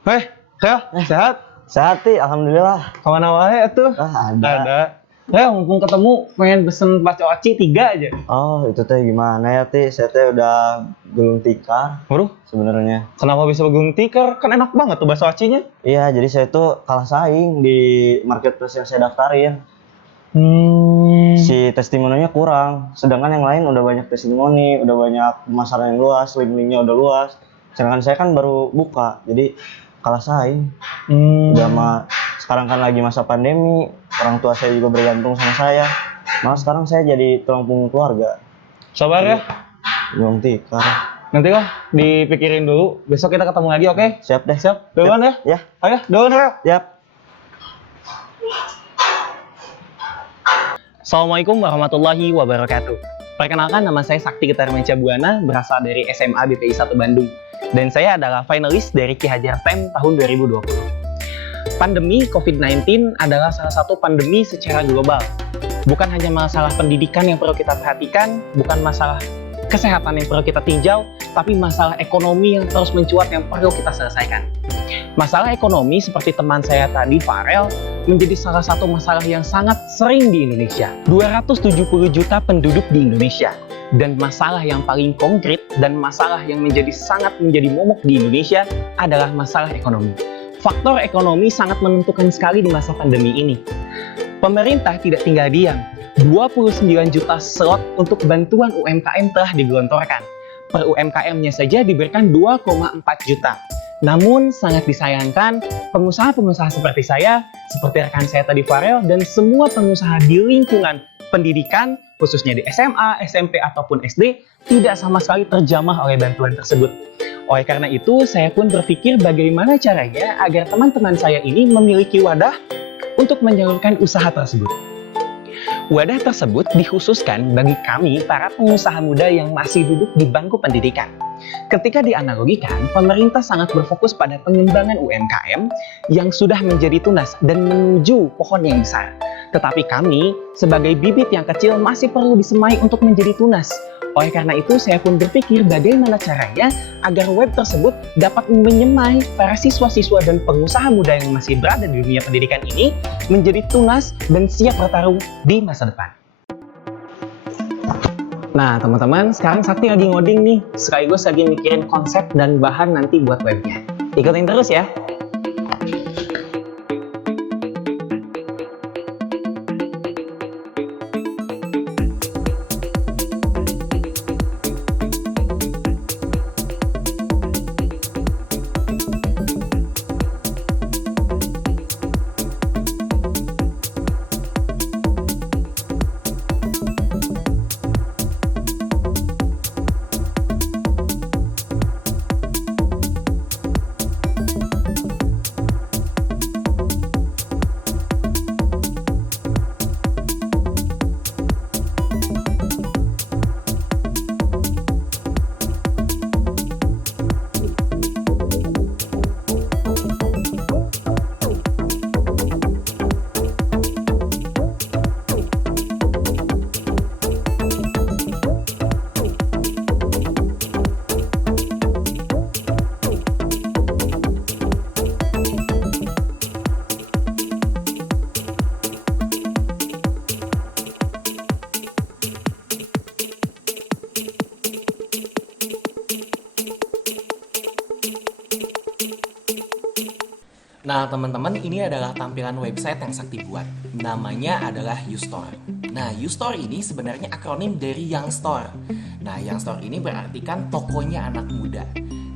Heh, sehat? Sehat sih, alhamdulillah. Kemana wae atuh? Ada. Mumpung ketemu, pengen pesen bakso aci 3 aja. Oh, itu teh gimana ya, Ti? Saya teh udah gulung tikar Waduh, sebenarnya. kenapa bisa gulung tikar? Kan enak banget tuh bakso acinya. Iya, jadi saya tuh kalah saing di marketplace yang saya daftarin. Si testimoninya kurang, sedangkan yang lain udah banyak testimoni, udah banyak pemasaran yang luas, link-linknya udah luas. Sedangkan saya kan baru buka, jadi kalah saing. Sekarang kan lagi masa pandemi, orang tua saya juga bergantung sama saya. Malah sekarang saya jadi tulang punggung keluarga. Sabar ya, Gulung tikar. nanti kok dipikirin dulu. Besok kita ketemu lagi, oke? Siap deh. Siap, duluan ya? Ya, Ayo, duluan ya. siap. Assalamualaikum warahmatullahi wabarakatuh. Perkenalkan, nama saya Sakti Ketarmanca Buana, berasal dari SMA BPI 1 Bandung. Dan saya adalah finalis dari Ki Hajar STEM tahun 2020. Pandemi COVID-19 adalah salah satu pandemi secara global. Bukan hanya masalah pendidikan yang perlu kita perhatikan, bukan masalah kesehatan yang perlu kita tinjau, tapi masalah ekonomi yang terus mencuat yang perlu kita selesaikan. Masalah ekonomi seperti teman saya tadi, Farel, menjadi salah satu masalah yang sangat sering di Indonesia. 270 juta penduduk di Indonesia. Dan masalah yang paling konkret dan masalah yang sangat menjadi momok di Indonesia adalah masalah ekonomi. Faktor ekonomi sangat menentukan sekali di masa pandemi ini. Pemerintah tidak tinggal diam. 29 juta slot untuk bantuan UMKM telah digelontorkan. Per UMKM-nya saja diberikan 2,4 juta. Namun sangat disayangkan, pengusaha-pengusaha seperti saya, seperti rekan saya tadi Farel, dan semua pengusaha di lingkungan pendidikan, khususnya di SMA, SMP, ataupun SD, tidak sama sekali terjamah oleh bantuan tersebut. Oleh karena itu, saya pun berpikir bagaimana caranya agar teman-teman saya ini memiliki wadah untuk menyalurkan usaha tersebut. Wadah tersebut dikhususkan bagi kami para pengusaha muda yang masih duduk di bangku pendidikan. Ketika dianalogikan, pemerintah sangat berfokus pada pengembangan UMKM yang sudah menjadi tunas dan menuju pohon yang besar. Tetapi kami, sebagai bibit yang kecil, masih perlu disemai untuk menjadi tunas. Oleh karena itu, saya pun berpikir bagaimana caranya agar web tersebut dapat menyemai para siswa-siswa dan pengusaha muda yang masih berada di dunia pendidikan ini menjadi tunas dan siap bertarung di masa depan. Nah, teman-teman, sekarang Sakti lagi ngoding nih, sekaligus lagi mikirin konsep dan bahan nanti buat webnya. Ikutin terus ya! Nah teman-teman, ini adalah tampilan website yang Sakti buat. Namanya adalah YouStore. Nah YouStore ini sebenarnya akronim dari Young Store. Nah Young Store ini berarti kan tokonya anak muda.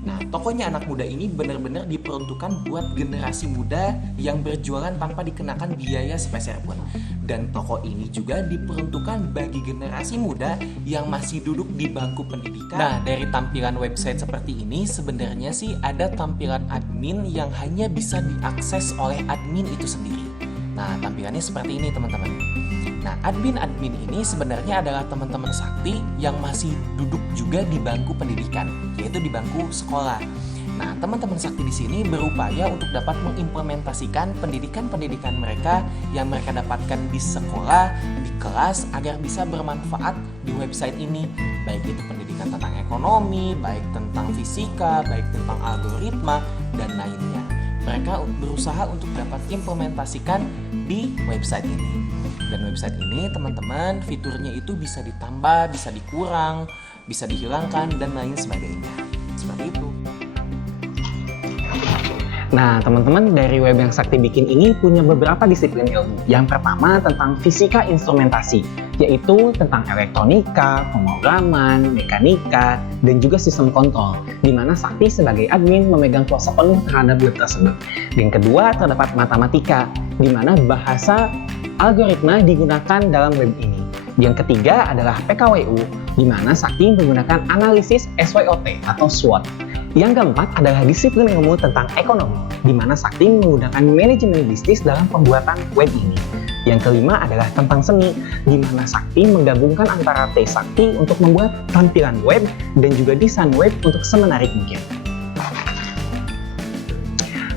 Nah tokonya anak muda ini benar-benar diperuntukkan buat generasi muda yang berjualan tanpa dikenakan biaya sepeser pun. Dan toko ini juga diperuntukkan bagi generasi muda yang masih duduk di bangku pendidikan. Nah, dari tampilan website seperti ini sebenarnya sih ada tampilan admin yang hanya bisa diakses oleh admin itu sendiri. Nah, tampilannya seperti ini teman-teman. Nah, admin-admin ini sebenarnya adalah teman-teman Sakti yang masih duduk juga di bangku pendidikan, yaitu di bangku sekolah. Nah, teman-teman Sakti di sini berupaya untuk dapat mengimplementasikan pendidikan-pendidikan mereka yang mereka dapatkan di sekolah, di kelas, agar bisa bermanfaat di website ini. Baik itu pendidikan tentang ekonomi, baik tentang fisika, baik tentang algoritma, dan lainnya. mereka berusaha untuk dapat implementasikan di website ini. Dan website ini teman-teman fiturnya itu bisa ditambah, bisa dikurang, bisa dihilangkan, dan lain sebagainya. Seperti itu. Nah, teman-teman, dari web yang Sakti bikin ini punya beberapa disiplin ilmu. Yang pertama tentang fisika instrumentasi, yaitu tentang elektronika, pemrograman, mekanika, dan juga sistem kontrol, di mana Sakti sebagai admin memegang kuasa penuh terhadap web tersebut. Dan kedua, terdapat matematika, di mana bahasa algoritma digunakan dalam web ini. Yang ketiga adalah PKWU, di mana Sakti menggunakan analisis SWOT atau SWOT. Yang keempat adalah disiplin ilmu tentang ekonomi, di mana Sakti menggunakan manajemen bisnis dalam pembuatan web ini. Yang kelima adalah tentang seni, di mana Sakti menggabungkan antara T Sakti untuk membuat tampilan web dan juga desain web untuk semenarik mungkin.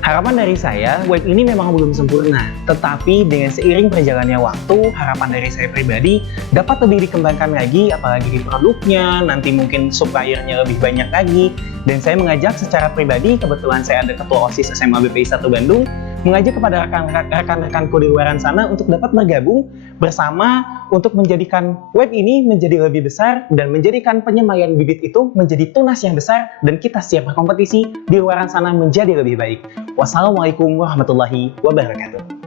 Harapan dari saya, web ini memang belum sempurna, tetapi dengan seiring perjalannya waktu, harapan dari saya pribadi dapat lebih dikembangkan lagi, apalagi di produknya, nanti mungkin suppliernya lebih banyak lagi. Dan saya mengajak secara pribadi, kebetulan saya ada ketua OSIS SMA BPI 1 Bandung, mengajak kepada rekan-rekanku di luar sana untuk dapat bergabung bersama untuk menjadikan web ini menjadi lebih besar dan menjadikan penyemayan bibit itu menjadi tunas yang besar dan kita siap berkompetisi di luar sana menjadi lebih baik. Wassalamualaikum warahmatullahi wabarakatuh.